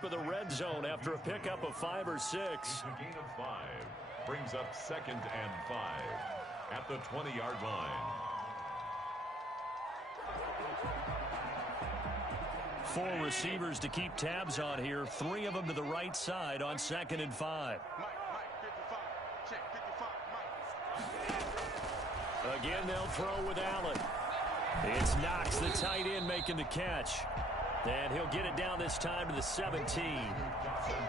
For the red zone after a pickup of 5 or 6. A gain of 5 brings up 2nd and 5 at the 20-yard line. 4 receivers to keep tabs on here. 3 of them to the right side on 2nd and 5. Again, they'll throw with Allen. It's Knox, the tight end, making the catch. And he'll get it down this time to the 17.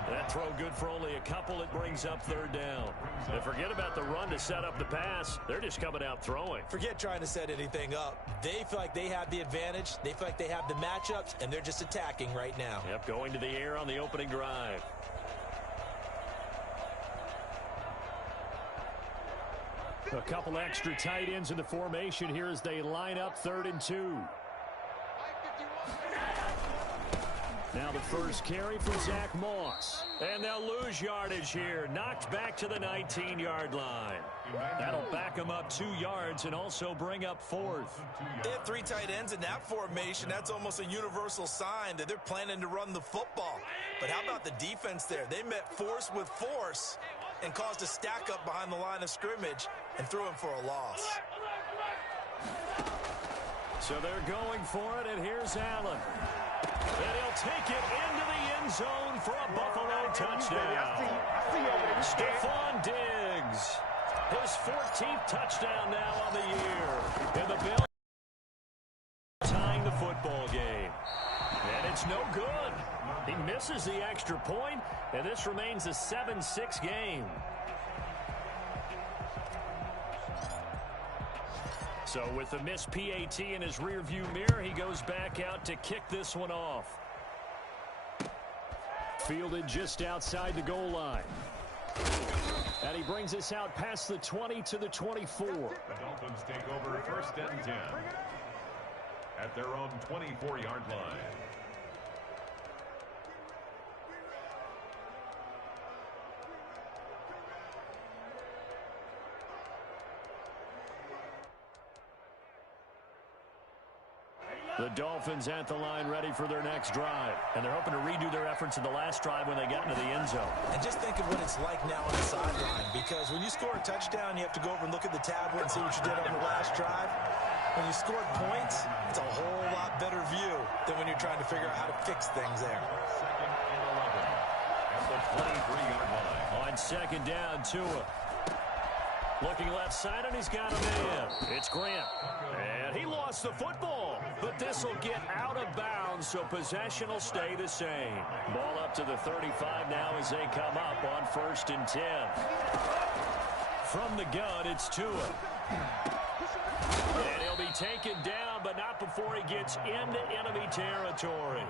That throw good for only a couple. It brings up 3rd down. And forget about the run to set up the pass. They're just coming out throwing. Forget trying to set anything up. They feel like they have the advantage. They feel like they have the matchups, and they're just attacking right now. Yep, going to the air on the opening drive. A couple extra tight ends in the formation here as they line up 3rd and 2. Now the first carry for Zach Moss. And they'll lose yardage here. Knocked back to the 19-yard line. That'll back them up 2 yards and also bring up 4th. They have 3 tight ends in that formation. That's almost a universal sign that they're planning to run the football. But how about the defense there? They met force with force and caused a stack up behind the line of scrimmage and threw him for a loss. So they're going for it, and here's Allen. And he'll take it into the end zone for a Buffalo touchdown. Stephon Diggs, his 14th touchdown now on the year. And the Bills tying the football game. And it's no good. He misses the extra point, and this remains a 7-6 game. So with the missed PAT in his rearview mirror, he goes back out to kick this one off. Fielded just outside the goal line. And he brings us out past the 20 to the 24. The Dolphins take over 1st and 10 at their own 24-yard line. The Dolphins at the line ready for their next drive. And they're hoping to redo their efforts in the last drive when they got into the end zone. And just think of what it's like now on the sideline. Because when you score a touchdown, you have to go over and look at the tablet and see what you did on the last drive. When you scored points, it's a whole lot better view than when you're trying to figure out how to fix things there. 2nd and 11 at the 23-yard line. On 2nd down, Tua. Looking left side, and he's got a man. It's Grant. And he lost the football. But this will get out of bounds, so possession will stay the same. Ball up to the 35 now as they come up on 1st and 10. From the gun, it's Tua. And he'll be taken down, but not before he gets into enemy territory.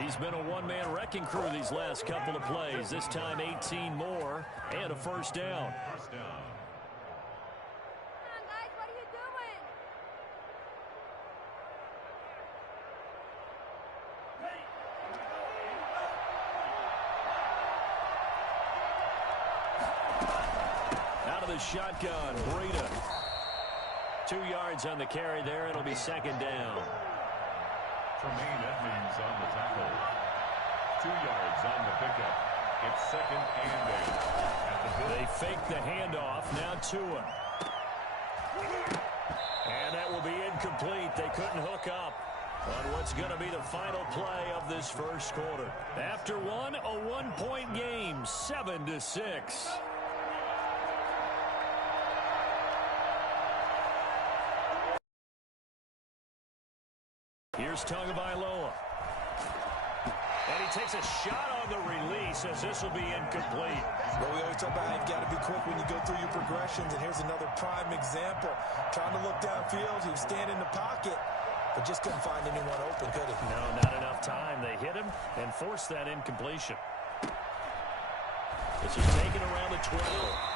He's been a one-man wrecking crew these last couple of plays. This time 18 more and a 1st down. First down. Shotgun, Breida. 2 yards on the carry there. It'll be 2nd down. Tremaine Edmonds on the tackle. 2 yards on the pickup. It's 2nd and 8. They fake the handoff. Now Tua. And that will be incomplete. They couldn't hook up on what's going to be the final play of this first quarter. After one, a 1-point game, 7-6. Here's Tagovailoa. And he takes a shot on the release as this will be incomplete. Well, we always talk about how you've got to be quick when you go through your progressions, and here's another prime example. Trying to look downfield, he was standing in the pocket, but just couldn't find anyone open, could he? No, not enough time. They hit him and forced that incompletion. This is taken around the 12.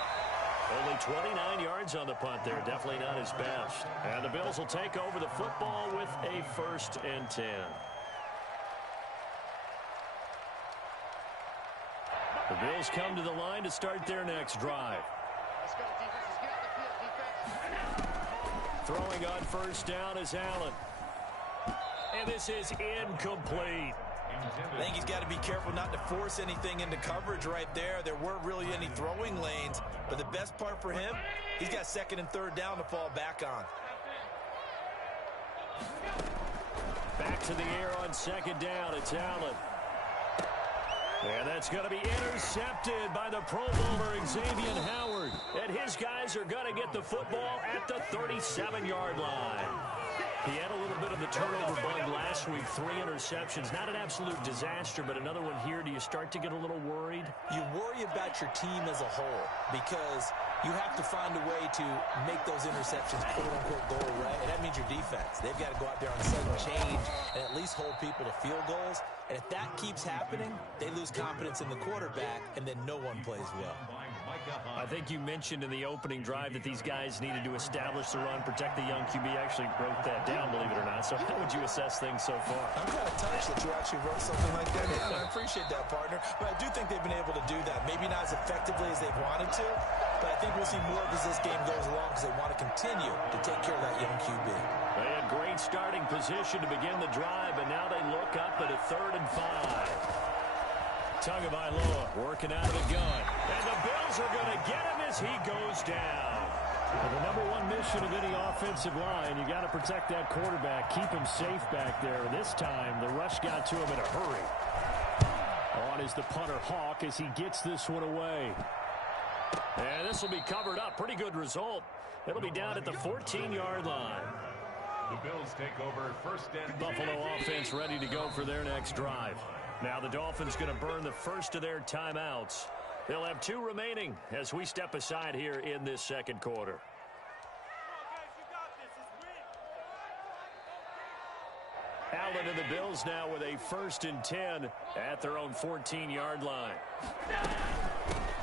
Only 29 yards on the punt there. Definitely not his best. And the Bills will take over the football with a 1st and 10. The Bills come to the line to start their next drive. Throwing on 1st down is Allen. And this is incomplete. I think he's got to be careful not to force anything into coverage right there. There weren't really any throwing lanes, but the best part for him, he's got second and third down to fall back on. Back to the air on second down. It's Allen. And that's going to be intercepted by the Pro Bowler, Xavier Howard. And his guys are going to get the football at the 37-yard line. He had a little bit of the turnover bug last week, 3 interceptions. Not an absolute disaster, but another one here. Do you start to get a little worried? You worry about your team as a whole because you have to find a way to make those interceptions quote-unquote go away, and that means your defense. They've got to go out there on sudden change and at least hold people to field goals. And if that keeps happening, they lose confidence in the quarterback, and then no one plays well. I think you mentioned in the opening drive that these guys needed to establish the run, protect the young QB. Actually wrote that down, believe it or not. So how would you assess things so far? I'm kind of touched that you actually wrote something like that. Yeah, I appreciate that, partner. But I do think they've been able to do that. Maybe not as effectively as they've wanted to, but I think we'll see more as this game goes along because they want to continue to take care of that young QB. They had great starting position to begin the drive, but now they look up at a 3rd and 5. Tagovailoa working out of the gun. And the Bills are going to get him as he goes down. Well, the number one mission of any offensive line, you got to protect that quarterback, keep him safe back there. This time, the rush got to him in a hurry. On is the punter Hawk as he gets this one away. And this will be covered up. Pretty good result. It'll be down at the 14-yard line. The Bills take over first and Buffalo offense ready to go for their next drive. Now the Dolphins going to burn the first of their timeouts. They'll have 2 remaining as we step aside here in this second quarter. Allen and the Bills now with a 1st and 10 at their own 14-yard line.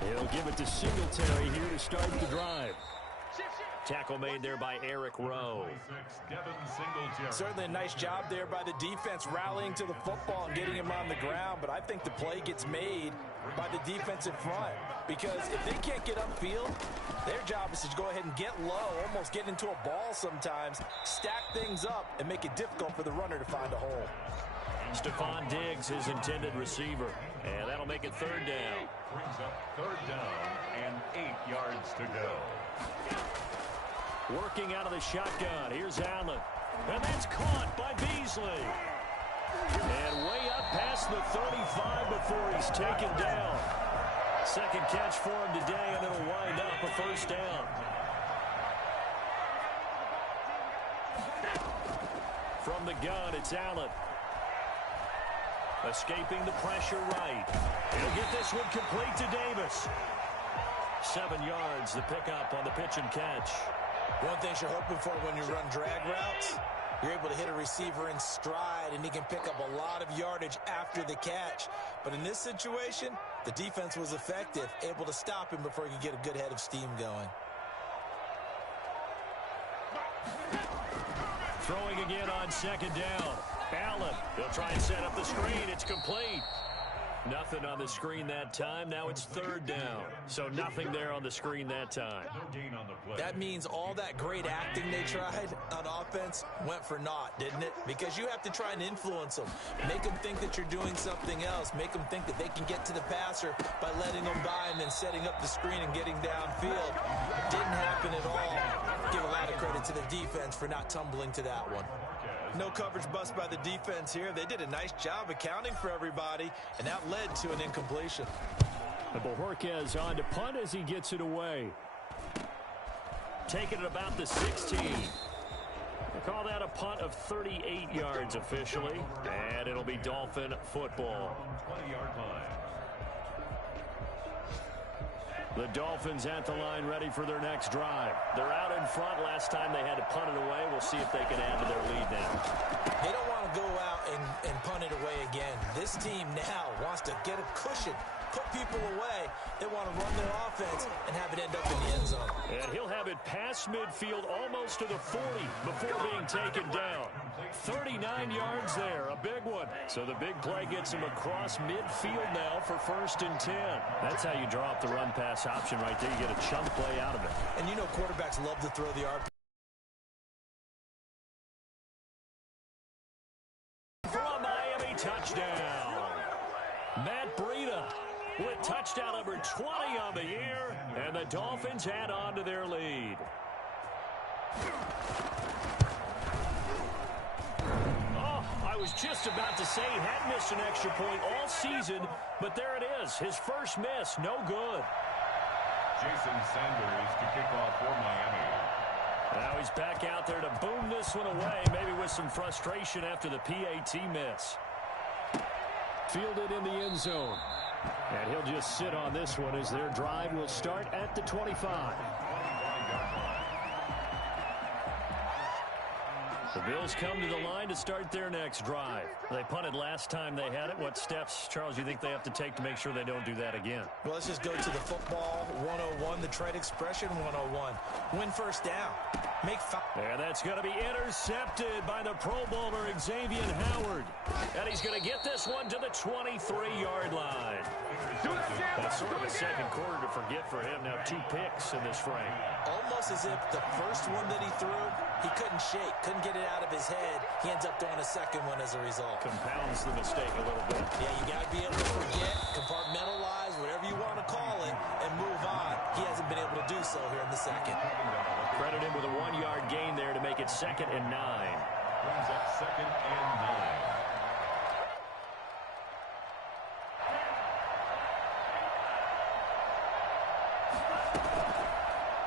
He'll give it to Singletary here to start the drive. Tackle made there by Eric Rowe. Certainly a nice job there by the defense rallying to the football and getting him on the ground, but I think the play gets made by the defensive front because if they can't get upfield, their job is to go ahead and get low, almost get into a ball sometimes, stack things up, and make it difficult for the runner to find a hole. Stephon Diggs, his intended receiver, and that'll make it 3rd down. Brings up 3rd down and 8 yards to go. Working out of the shotgun. Here's Allen. And that's caught by Beasley. And way up past the 35 before he's taken down. Second catch for him today, and it'll wind up a 1st down. From the gun, it's Allen. Escaping the pressure right. He'll get this one complete to Davis. 7 yards, the pickup on the pitch and catch. One thing you're hoping for when you run drag routes, you're able to hit a receiver in stride, and he can pick up a lot of yardage after the catch. But in this situation, the defense was effective, able to stop him before he could get a good head of steam going. Throwing again on 2nd down. Allen, they'll try and set up the screen. It's complete. Nothing on the screen that time. Now it's 3rd down. So nothing there on the screen that time. That means all that great acting they tried on offense went for naught, didn't it? Because you have to try and influence them. Make them think that you're doing something else. Make them think that they can get to the passer by letting them by and then setting up the screen and getting downfield. It didn't happen at all. Give a lot of credit to the defense for not tumbling to that one. No coverage bust by the defense here. They did a nice job accounting for everybody, and that led to an incompletion. Bojorquez on to punt as he gets it away. Taking it about the 16. They call that a punt of 38 yards officially, and it'll be Dolphin football. 20-yard line. The Dolphins at the line ready for their next drive. They're out in front. Last time they had to punt it away. We'll see if they can add to their lead now. They don't want to go out and punt it away again. This team now wants to get a cushion, put people away. They want to run their offense and have it end up in the end zone. And he'll have it past midfield almost to the 40 before being taken down. 39 yards there, a big one. So the big play gets him across midfield now for 1st and 10. That's how you draw up the run-pass option right there. You get a chunk play out of it. And you know quarterbacks love to throw the RP. For a Miami touchdown. Matt Breida with touchdown number 20 on the year, and the Dolphins add on to their lead. Oh, I was just about to say he hadn't missed an extra point all season, but there it is, his first miss, no good. Jason Sanders to kick off for Miami. Now he's back out there to boom this one away, maybe with some frustration after the PAT miss. Fielded in the end zone. And he'll just sit on this one as their drive will start at the 25. The Bills come to the line to start their next drive. They punted last time they had it. What steps, Charles, do you think they have to take to make sure they don't do that again? Well, let's just go to the football 101, the trade expression 101. Win first down. Make foul. And that's going to be intercepted by the Pro Bowler Xavier Howard. And he's going to get this one to the 23-yard line. That's sort of a second quarter to forget for him. Now 2 picks in this frame. Almost as if the first one that he threw, he couldn't shake, couldn't get it out of his head. He ends up throwing a second one as a result. Compounds the mistake a little bit. Yeah, you got to be able to forget, compartmentalize, whatever you want to call it, and move on. He hasn't been able to do so here in the second. Credit him with a 1-yard gain there to make it 2nd and 9. Brings up 2nd and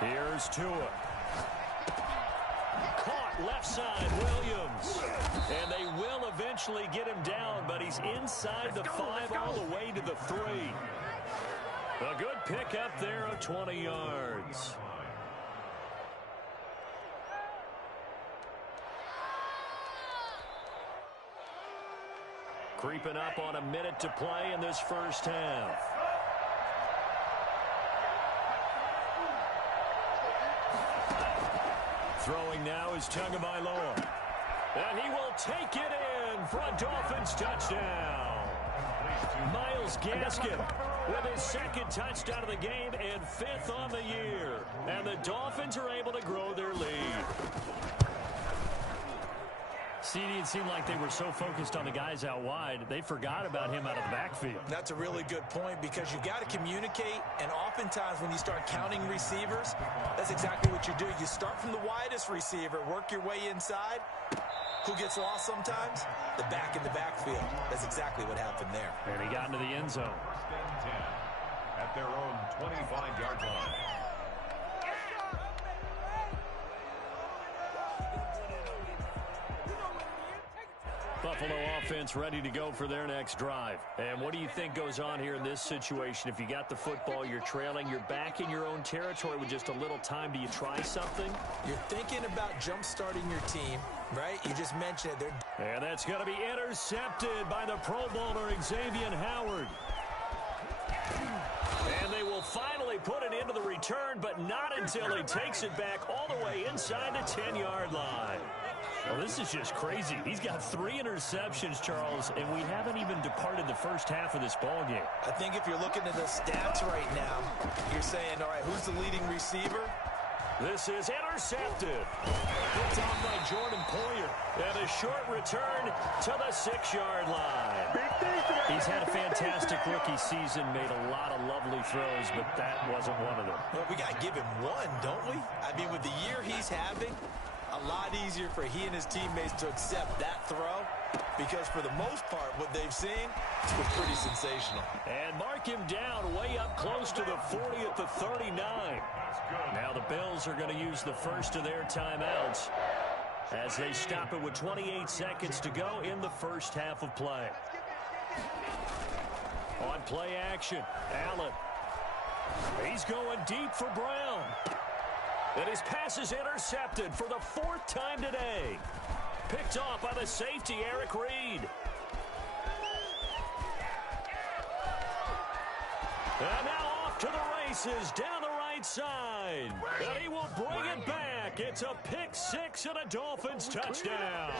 9. Here's Tua. Caught left side, Williams. And they will eventually get him down, but he's inside the 5 all the way to the 3. A good pickup there of 20 yards. Creeping up on a minute to play in this first half. Throwing now is Tagovailoa. And he will take it in for a Dolphins touchdown. Myles Gaskin with his 2nd touchdown of the game and 5th on the year. And the Dolphins are able to grow their lead. CD, it seemed like they were so focused on the guys out wide, they forgot about him out of the backfield. That's a really good point because you've got to communicate, and oftentimes when you start counting receivers, that's exactly what you do. You start from the widest receiver, work your way inside. Who gets lost sometimes? The back in the backfield. That's exactly what happened there. And he got into the end zone. 10 at their own 25-yard line. Buffalo offense ready to go for their next drive. And what do you think goes on here in this situation? If you got the football, you're trailing, you're back in your own territory with just a little time. Do you try something? You're thinking about jump-starting your team, right? You just mentioned it. And that's going to be intercepted by the Pro Bowler Xavier Howard. And they will finally put it into the return, but not until he takes it back all the way inside the 10-yard line. Well, this is just crazy. He's got 3 interceptions, Charles, and we haven't even departed the first half of this ballgame. I think if you're looking at the stats right now, you're saying, all right, who's the leading receiver? This is intercepted. Picked on by Jordan Poyer. And a short return to the 6-yard line. He's had a fantastic rookie season, made a lot of lovely throws, but that wasn't one of them. Well, we got to give him one, don't we? I mean, with the year he's having, a lot easier for he and his teammates to accept that throw because for the most part, what they've seen was pretty sensational. And mark him down way up close to the 40 at the 39. Now the Bills are going to use the first of their timeouts as they stop it with 28 seconds to go in the first half of play. On play action, Allen. He's going deep for Brown. And his pass is intercepted for the 4th time today. Picked off by the safety, Eric Reed. And now off to the races down the right side. And he will bring it back. It's a pick-6 and a Dolphins touchdown.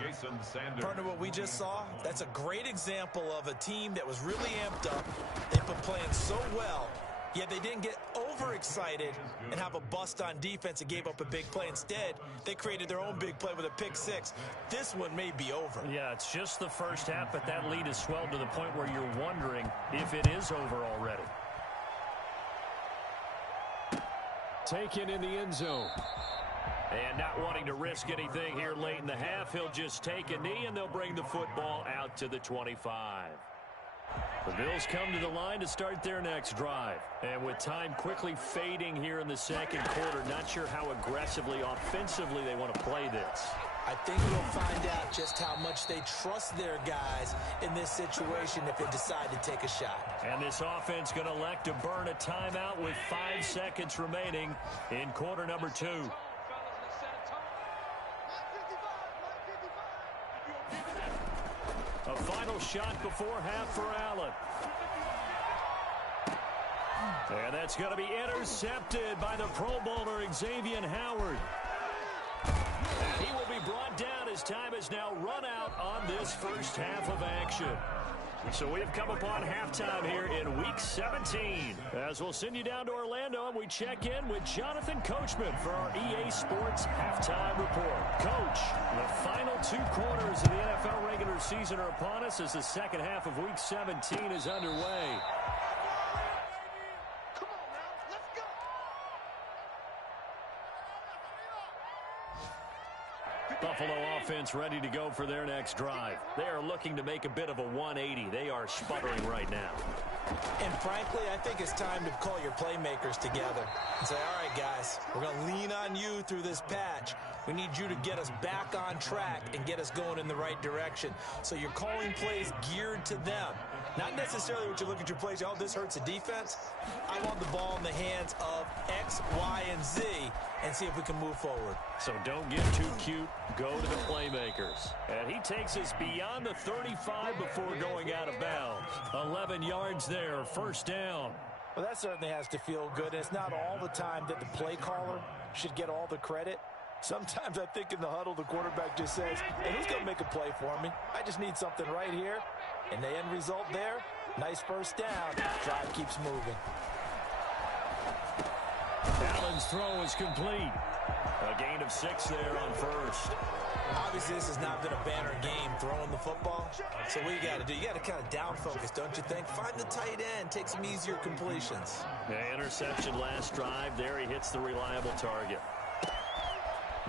Jason Sanders. Partner, what we just saw, that's a great example of a team that was really amped up. They've been playing so well. Yet they didn't get overexcited and have a bust on defense and gave up a big play. Instead, they created their own big play with a pick six. This one may be over. Yeah, it's just the first half, but that lead has swelled to the point where you're wondering if it is over already. Taken in the end zone. And not wanting to risk anything here late in the half, he'll just take a knee, and they'll bring the football out to the 25. The Bills come to the line to start their next drive. And with time quickly fading here in the second quarter, not sure how aggressively, offensively they want to play this. I think we'll find out just how much they trust their guys in this situation if they decide to take a shot. And this offense going to elect to burn a timeout with 5 seconds remaining in quarter number 2. A final shot before half for Allen. And that's going to be intercepted by the Pro Bowler Xavier Howard. And he will be brought down as time has now run out on this first half of action. So we have come upon halftime here in Week 17. As we'll send you down to Orlando, and we check in with Jonathan Coachman for our EA Sports Halftime Report. Coach, the final 2 quarters of the NFL regular season are upon us as the second half of Week 17 is underway. Buffalo offense ready to go for their next drive. They are looking to make a bit of a 180. They are sputtering right now. And frankly, I think it's time to call your playmakers together and say, all right, guys, we're going to lean on you through this patch. We need you to get us back on track and get us going in the right direction. So you're calling plays geared to them. Not necessarily what you look at your plays, oh, this hurts the defense. I want the ball in the hands of X, Y, and Z and see if we can move forward. So don't get too cute. Go to the playmakers. And he takes us beyond the 35 before going out of bounds. 11 yards there, first down. Well, that certainly has to feel good. And it's not all the time that the play caller should get all the credit. Sometimes I think in the huddle, the quarterback just says, hey, who's going to make a play for me? I just need something right here. And the end result there, nice first down. Drive keeps moving. Allen's throw is complete. A gain of 6 there on first. Obviously, this has not been a banner game throwing the football. So what you got to do, you got to kind of down focus, don't you think? Find the tight end, take some easier completions. The interception last drive. There he hits the reliable target.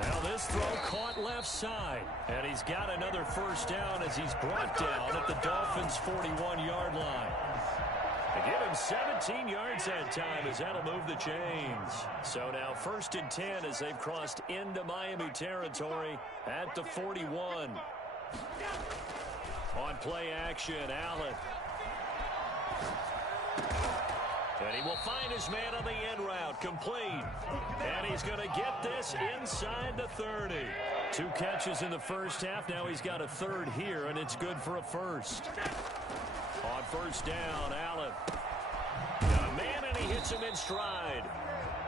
Now this throw caught left side. And he's got another first down as he's brought down at the Dolphins' 41-yard line. They give him 17 yards that time as that'll move the chains. So now 1st and 10 as they've crossed into Miami territory at the 41. On play action, Allen. And he will find his man on the end route, complete. And he's going to get this inside the 30. 2 catches in the first half. Now he's got a third here, and it's good for a first. On first down, Allen. Got a man, and he hits him in stride.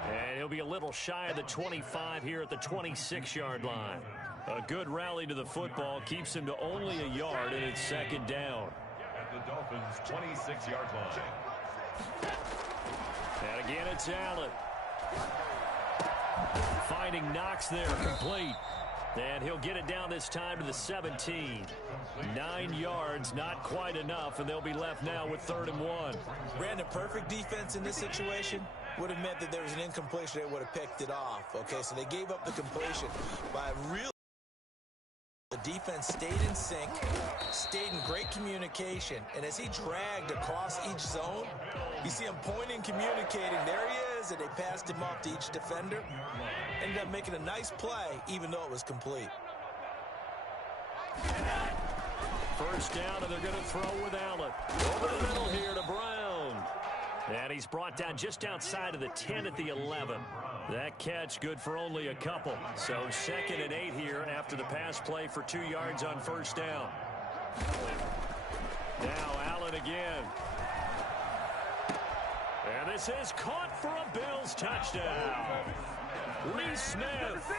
And he'll be a little shy of the 25 here at the 26-yard line. A good rally to the football keeps him to only a yard, and it's second down. At the Dolphins' 26-yard line. And again, it's Allen. Finding Knox there, complete. And he'll get it down this time to the 17. 9 yards, not quite enough, and they'll be left now with 3rd and 1. Brandon, perfect defense in this situation would have meant that there was an incompletion. They would have picked it off. Okay, so they gave up the completion by really. The defense stayed in sync, stayed in great communication, and as he dragged across each zone, you see him pointing, communicating. There he is, and they passed him off to each defender. Ended up making a nice play, even though it was complete. First down, and they're going to throw with Allen. Over the middle here to Brown. And he's brought down just outside of the 10 at the 11. That catch good for only a couple. So 2nd and 8 here after the pass play for 2 yards on first down. Now Allen again. And this is caught for a Bills touchdown. Lee Smith,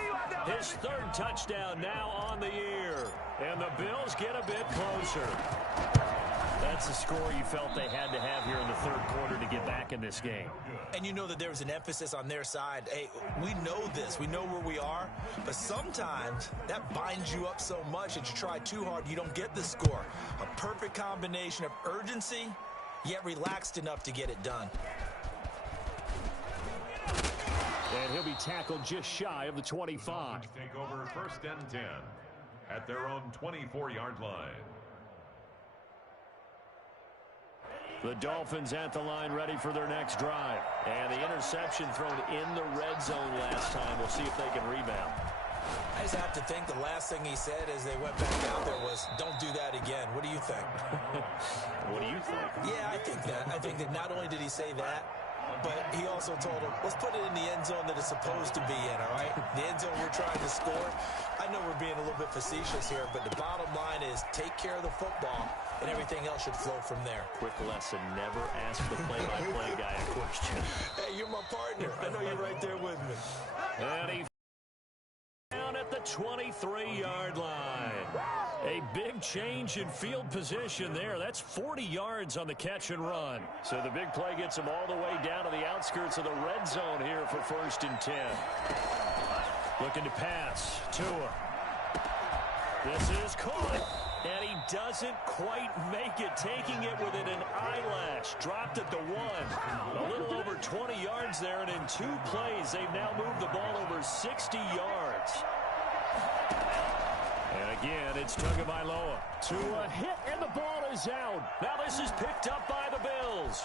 his 3rd touchdown now on the year. And the Bills get a bit closer. That's the score you felt they had to have here in the third quarter to get back in this game. And you know that there was an emphasis on their side. Hey, we know this. We know where we are. But sometimes that binds you up so much that you try too hard, you don't get the score. A perfect combination of urgency, yet relaxed enough to get it done. And he'll be tackled just shy of the 25. Take over 1st and 10 at their own 24-yard line. The Dolphins at the line ready for their next drive. And the interception thrown in the red zone last time. We'll see if they can rebound. I just have to think the last thing he said as they went back out there was, don't do that again. What do you think? What do you think? Yeah, I think that. I think that not only did he say that, but he also told him, let's put it in the end zone that it's supposed to be in, all right? The end zone we're trying to score. I know we're being a little bit facetious here, but the bottom line is take care of the football, and everything else should flow from there. Quick lesson, never ask the play-by-play guy a question. Hey, you're my partner. I know you're right there with me. And he down at the 23-yard line. A big change in field position there. That's 40 yards on the catch and run. So the big play gets him all the way down to the outskirts of the red zone here for 1st and 10. Looking to pass. Tua. This is caught. And he doesn't quite make it, taking it within an eyelash. Dropped at the 1. A little over 20 yards there, and in 2 plays, they've now moved the ball over 60 yards. And again, it's Tagovailoa. To a hit, and the ball is out. Now this is picked up by the Bills.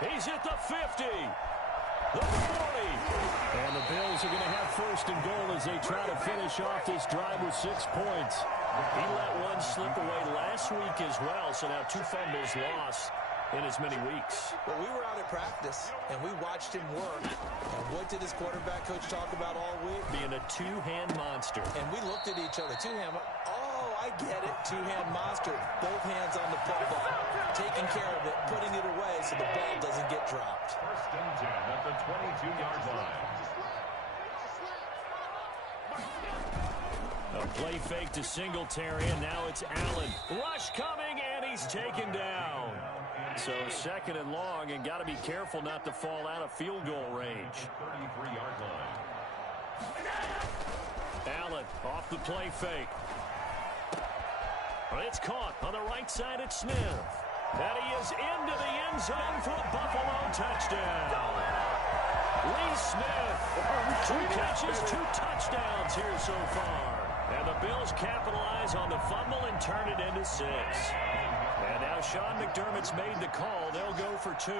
He's at the 50. The 40. And the Bills are going to have 1st and goal as they try to finish off this drive with 6 points. He let one slip away last week as well, so now 2 fumbles lost in as many weeks. Well, we were out at practice, and we watched him work. And what did his quarterback coach talk about all week? Being a 2-hand monster. And we looked at each other. 2-hand. Oh, I get it. 2-hand monster. Both hands on the football. Taking care of it, putting it away so the ball doesn't get dropped. 1st and 10 at the 22-yard line. A play fake to Singletary, and now it's Allen. Rush coming, and he's taken down. So 2nd and long, and got to be careful not to fall out of field goal range. 33-yard line. Allen off the play fake. It's caught on the right side at Smith. And he is into the end zone for a Buffalo touchdown. Lee Smith, 2 catches, 2 touchdowns here so far. And the Bills capitalize on the fumble and turn it into 6. And now Sean McDermott's made the call. They'll go for 2.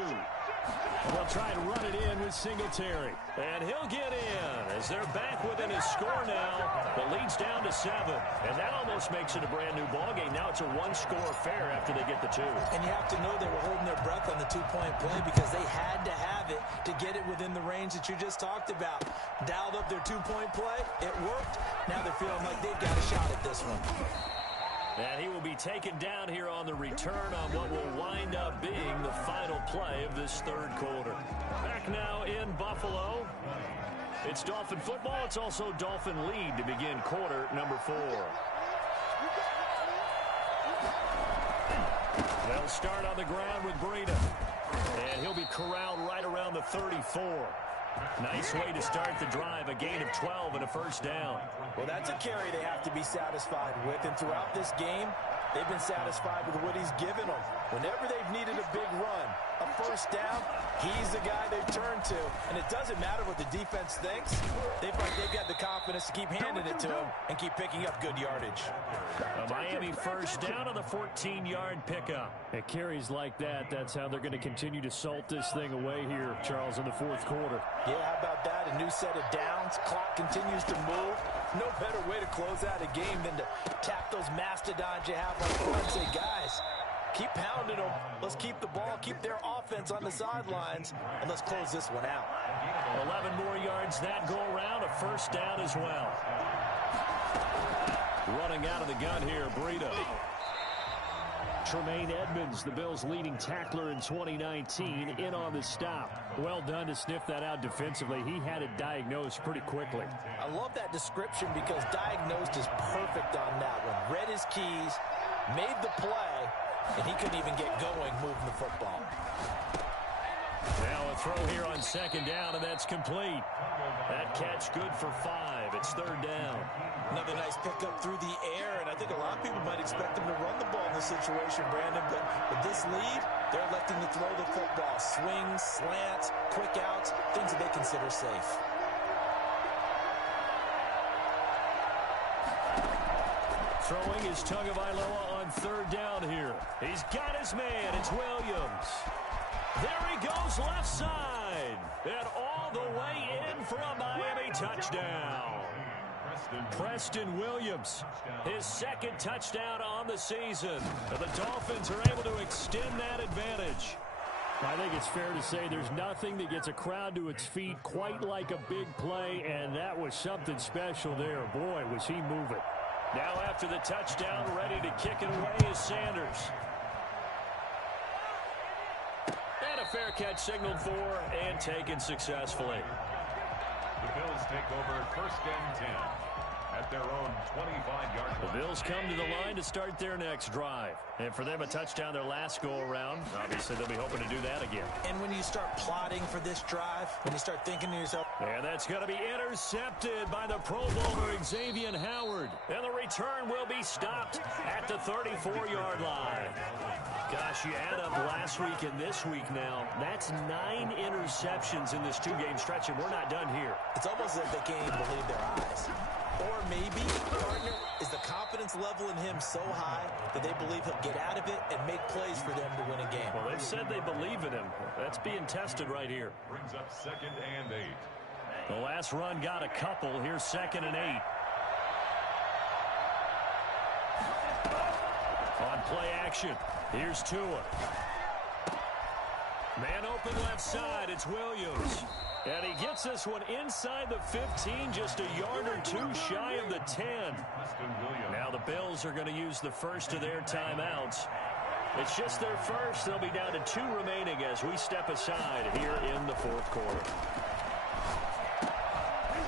They'll try and run it in with Singletary. And he'll get in as they're back within his score now. The lead's down to 7. And that almost makes it a brand new ballgame. Now it's a 1-score affair after they get the 2. And you have to know they were holding their breath on the 2-point play because they had to have it to get it within the range that you just talked about. Dialed up their 2-point play. It worked. Now they're feeling like they've got a shot at this one. And he will be taken down here on the return on what will wind up being the final play of this third quarter. Back now in Buffalo. It's Dolphin football. It's also Dolphin lead to begin quarter number 4. They'll start on the ground with Breida. And he'll be corralled right around the 34. Nice way to start the drive, a gain of 12 and a 1st down. Well, that's a carry they have to be satisfied with, and throughout this game, they've been satisfied with what he's given them. Whenever they've needed a big run, a 1st down, he's the guy they've turned to, and it doesn't matter what the defense thinks. They've got the confidence to keep handing it to him and keep picking up good yardage. A Miami 1st down on the 14-yard pickup. At carries like that, that's how they're going to continue to salt this thing away here, Charles, in the 4th quarter. Yeah, how about that? A new set of downs. Clock continues to move. No better way to close out a game than to tap those mastodons you have on the front and say, guys, keep pounding them. Let's keep the ball, keep their offense on the sidelines, and let's close this one out. 11 more yards that go around, a 1st down as well. Running out of the gun here, Breida. Tremaine Edmonds, the Bills' leading tackler in 2019, in on the stop. Well done to sniff that out defensively. He had it diagnosed pretty quickly. I love that description because diagnosed is perfect on that one. Read his keys, made the play, and he couldn't even get going moving the football. Now a throw here on second down, and that's complete. That catch good for 5. It's third down. Another nice pickup through the air, and I think a lot of people might expect him to run the ball in this situation, Brandon, but with this lead, they're electing to throw the football. Swings, slants, quick outs, things that they consider safe. Throwing is Tagovailoa on third down here. He's got his man. It's Williams. There he goes left side. And all the way in for a Miami touchdown. Preston Williams, his second touchdown on the season. And the Dolphins are able to extend that advantage. I think it's fair to say there's nothing that gets a crowd to its feet quite like a big play, and that was something special there. Boy, was he moving. Now after the touchdown, ready to kick it away is Sanders. And a fair catch signaled for and taken successfully. The Bills take over first and 10 at their own 25-yard line. The Bills come to the line to start their next drive. And for them, a touchdown their last go-around. Obviously, they'll be hoping to do that again. And when you start plotting for this drive, when you start thinking to yourself... And that's going to be intercepted by the Pro Bowler, Xavier Howard. And the return will be stopped at the 34-yard line. Gosh, you add up last week and this week now. That's 9 interceptions in this 2-game stretch, and we're not done here. It's almost as if they can't even believe their eyes. Or maybe, partner, is the confidence level in him so high that they believe he'll get out of it and make plays for them to win a game. Well, they've said they believe in him. That's being tested right here. Brings up second and 8. The last run got a couple. Here's second and 8. On play action, here's Tua. Man open left side, it's Williams. And he gets this one inside the 15, just a yard or two shy of the 10. Now the Bills are going to use the first of their timeouts. It's just their first. They'll be down to 2 remaining as we step aside here in the fourth quarter.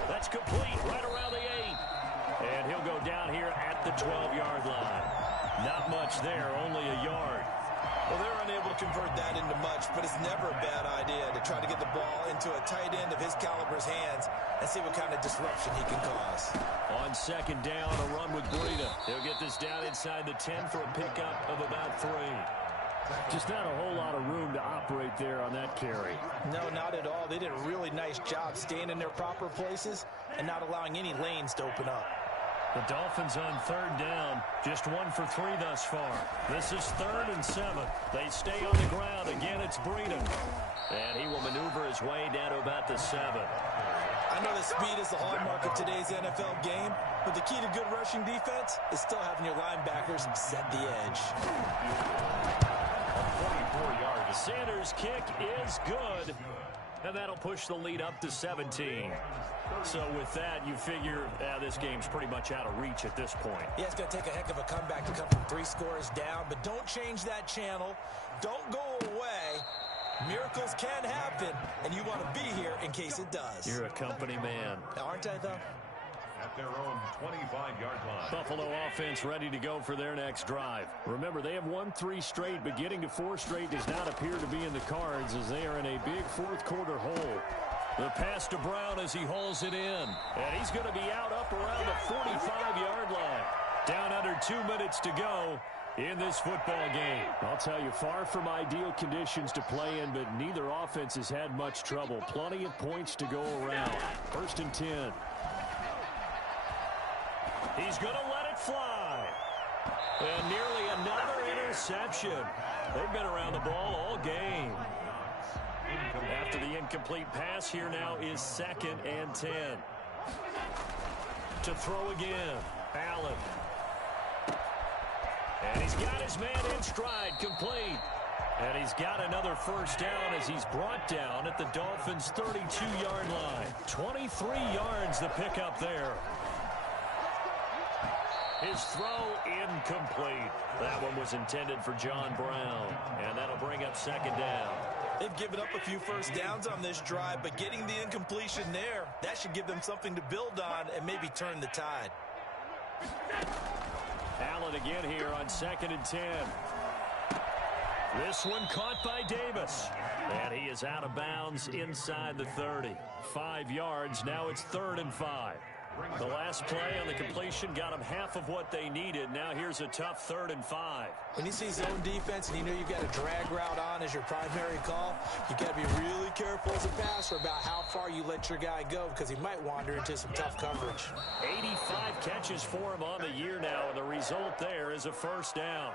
That's complete right around the 8. And he'll go down here at the 12-yard line. Not much there, only a yard. Well, they're unable to convert that into much, but it's never a bad idea to try to get the ball into a tight end of his caliber's hands and see what kind of disruption he can cause. On second down, a run with Breida. He'll get this down inside the 10 for a pickup of about 3. Just not a whole lot of room to operate there on that carry. No, not at all. They did a really nice job staying in their proper places and not allowing any lanes to open up. The Dolphins on third down, just 1 for 3 thus far. This is 3rd and 7. They stay on the ground. Again, it's Breida. And he will maneuver his way down to about the 7. I know that speed is the hallmark of today's NFL game, but the key to good rushing defense is still having your linebackers set the edge. 44 yards. Sanders' kick is good. And that'll push the lead up to 17. So with that, you figure this game's pretty much out of reach at this point. Yeah, it's going to take a heck of a comeback to come from 3 scores down, but don't change that channel. Don't go away. Miracles can happen, and you want to be here in case it does. You're a company man. Aren't I, though? At their own 25-yard line. Buffalo offense ready to go for their next drive. Remember, they have won 3 straight, but getting to 4 straight does not appear to be in the cards as they are in a big fourth quarter hole. The pass to Brown as he hauls it in. And he's going to be out up around the 45-yard line. Down under 2 minutes to go in this football game. I'll tell you, far from ideal conditions to play in, but neither offense has had much trouble. Plenty of points to go around. 1st and 10. He's going to let it fly. And nearly another interception. They've been around the ball all game. After the incomplete pass, here now is 2nd and 10. To throw again, Allen. And he's got his man in stride, complete. And he's got another first down as he's brought down at the Dolphins' 32-yard line. 23 yards the pickup there. His throw incomplete. That one was intended for John Brown. And that'll bring up 2nd down. They've given up a few first downs on this drive, but getting the incompletion there, that should give them something to build on and maybe turn the tide. Allen again here on 2nd and 10. This one caught by Davis. And he is out of bounds inside the 30. 5 yards. Now it's 3rd and 5. The last play on the completion got them half of what they needed. Now here's a tough 3rd and 5. When you see zone defense and you know you've got a drag route on as your primary call, you got to be really careful as a passer about how far you let your guy go because he might wander into some tough coverage. 85 catches for him on the year now, and the result there is a 1st down.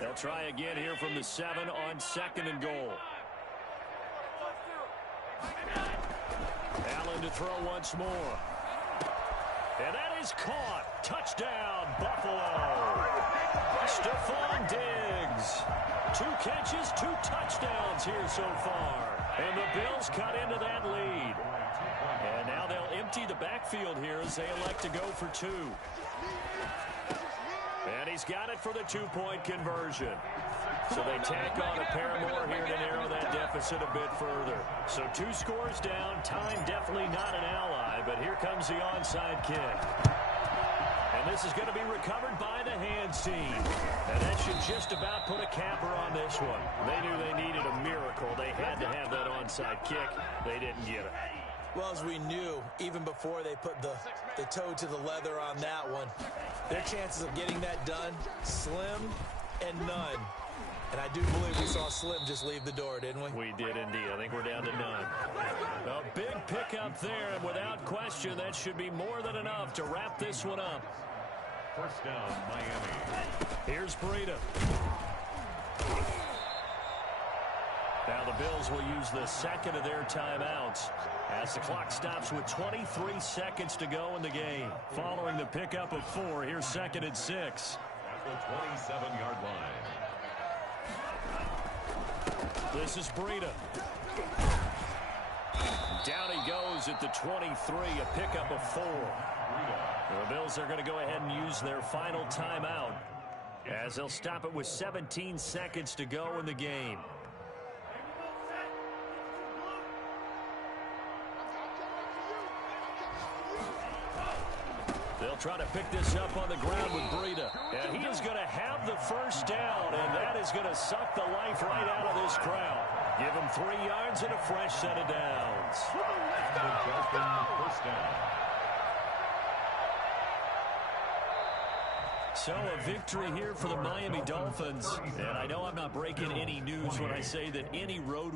They'll try again here from the 7 on 2nd and goal. Allen to throw once more. And that is caught. Touchdown, Buffalo. Stephon Diggs. 2 catches, 2 touchdowns here so far. And the Bills cut into that lead. And now they'll empty the backfield here as they elect to go for 2. And he's got it for the 2-point conversion. So they tack on a pair more here to narrow that deficit a bit further. So 2 scores down. Time definitely not an ally, but here comes the onside kick. And this is going to be recovered by the hands team. And that should just about put a capper on this one. They knew they needed a miracle. They had to have that onside kick. They didn't get it. Well, as we knew, even before they put the toe to the leather on that one, their chances of getting that done, slim and none. And I do believe we saw Slim just leave the door, didn't we? We did indeed. I think we're down to none. A big pickup there, and without question, that should be more than enough to wrap this one up. 1st down, Miami. Here's Breida. Now the Bills will use the 2nd of their timeouts as the clock stops with 23 seconds to go in the game. Following the pickup of 4, here's 2nd and 6. At the 27-yard line. This is Breida. Down he goes at the 23, a pickup of 4. The Bills are going to go ahead and use their final timeout as they'll stop it with 17 seconds to go in the game. They'll try to pick this up on the ground with Breida. And he is going to have the 1st down, and that is going to suck the life right out of this crowd. Give him 3 yards and a fresh set of downs. So a victory here for the Miami Dolphins. And I know I'm not breaking any news when I say that any road